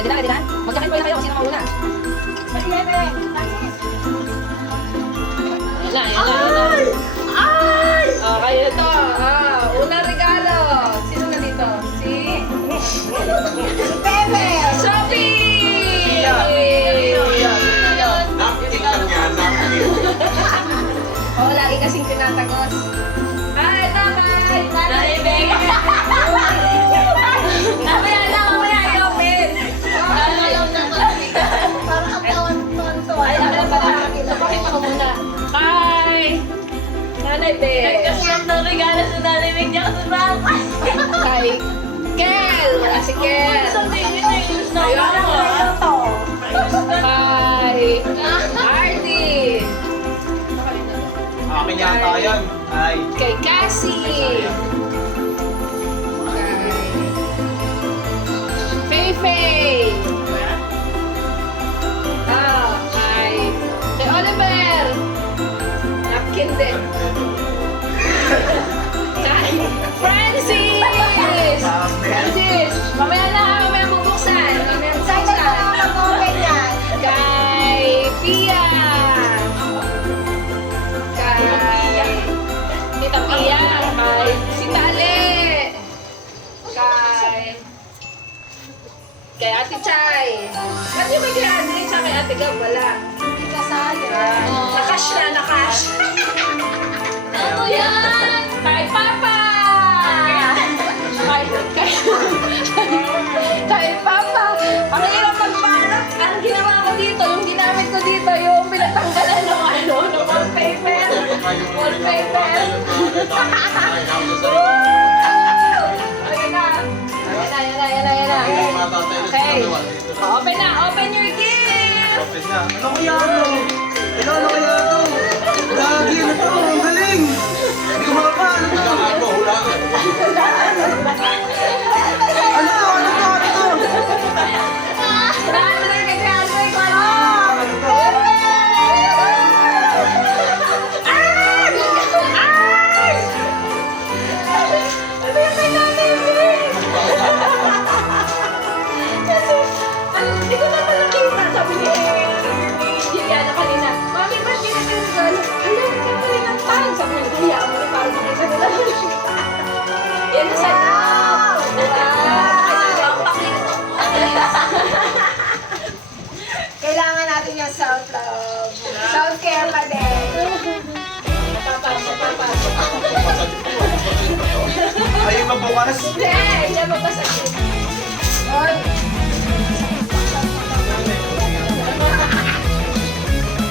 Ready na, ready na? Magkakin po na kayo kung sino mauna. Ayan na, ayan na, ayan na. Ay! Okay, ito. Unang regalo. Sino na dito? Si Pepe! Sophie! Napilitan niya, napilitan. Oo, lagi kasing tinatagos. Ito kay Nanay Bea. Mamaya na, mamaya i-open. Parang ang tawan-tuwan. Ay, alam pala. Napakita ko muna. Kay Nanay Bea. Nagkasunod ng regalo sa Nanay Bea niya kasama. Kay Kel. Wala si Kel. Sabihin niya yung gusto ko. Kay Ardy. Akin yata yan. Ay. Kay Cassie. Kay Faye. Kay Oliver. Napkin din. Kay Francis. Francis. Mamaya na, mamaya bubuksan. Mamaya Saan na bubuksan. nakakag-open yan? Kay Pia. Kay Tita Pia. Kay Sitale. Kay Ate Chay. Ba't yung may kay Ate Chay kay Ate Gab? Wala. Kasali. Nakash na, nakash. Ano yan? Kay Papa. Kay Papa. Ang hirap magparap. Ang ginawa ko dito, yung ginamit ko dito, yung pinatanggalan ng ano, ng wallpaper. Wallpaper. Ayan na. Ayan na. Okay. Open na. Open your gift. Ano kaya ito? Ano kaya ito? Lagi na ito. Ang galing. Hindi ko makapa. Ano to? Ano to? Dahil na kay Andre ko. Ano yung kay Nanay Bea? Kasi, hindi ko naman nakita. Sabi ni Juliana kanina, Mami, ba't ginagano? Hala, nagkamali ng pang. Sabi ni Kuya, ang mga parang nakita nila. Yan na sa... Kailangan natin yung self-love. Self-care pa din. Ayaw magbukas. Hindi mo pa sa Oy!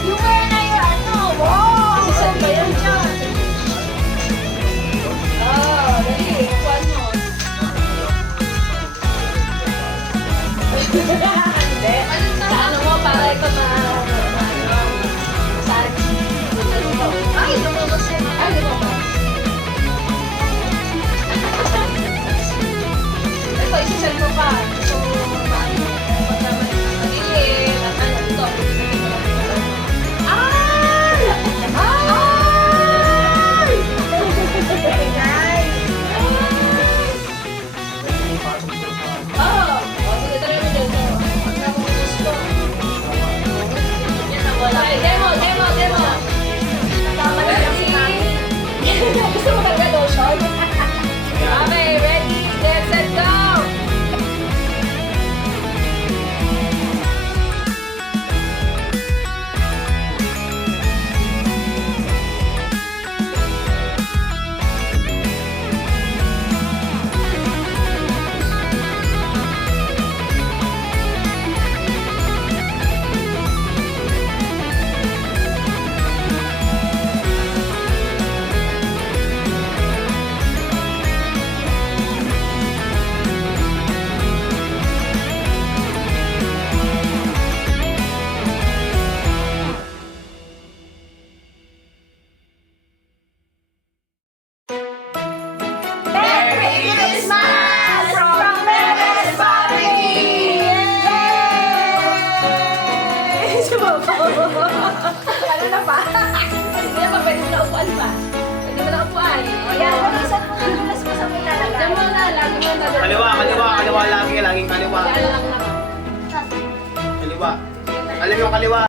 Yung wear na yung ano. Wow! Si Sam ba yan dyan? Dali. Kuhan mo. Hindi. Sa ano mo, para ito Ay, lumabas yan. Ay, lumabas. Ito, isasal mo pa. So, magiging, ano ito? Ay! Ay! Nice! Sige, try mo dyan. Ang nakukulos ko. Yan na wala. Okay, demo. Tama na lang si Mami. Gusto mo mag-lotion? Okay, ready, get, set, go! Merry Christmas from Pepe's Family! Yay! Ano na ba? Hindi naman pwede mo na upuan pa. Pwede mo na upuan. Yan, nalisan mo na dulas mo sa may talaga. Diyan mo na, lagi mo na. Kaliwa lagi. Laging kaliwa. Kaya lang na. Alam yung kaliwa.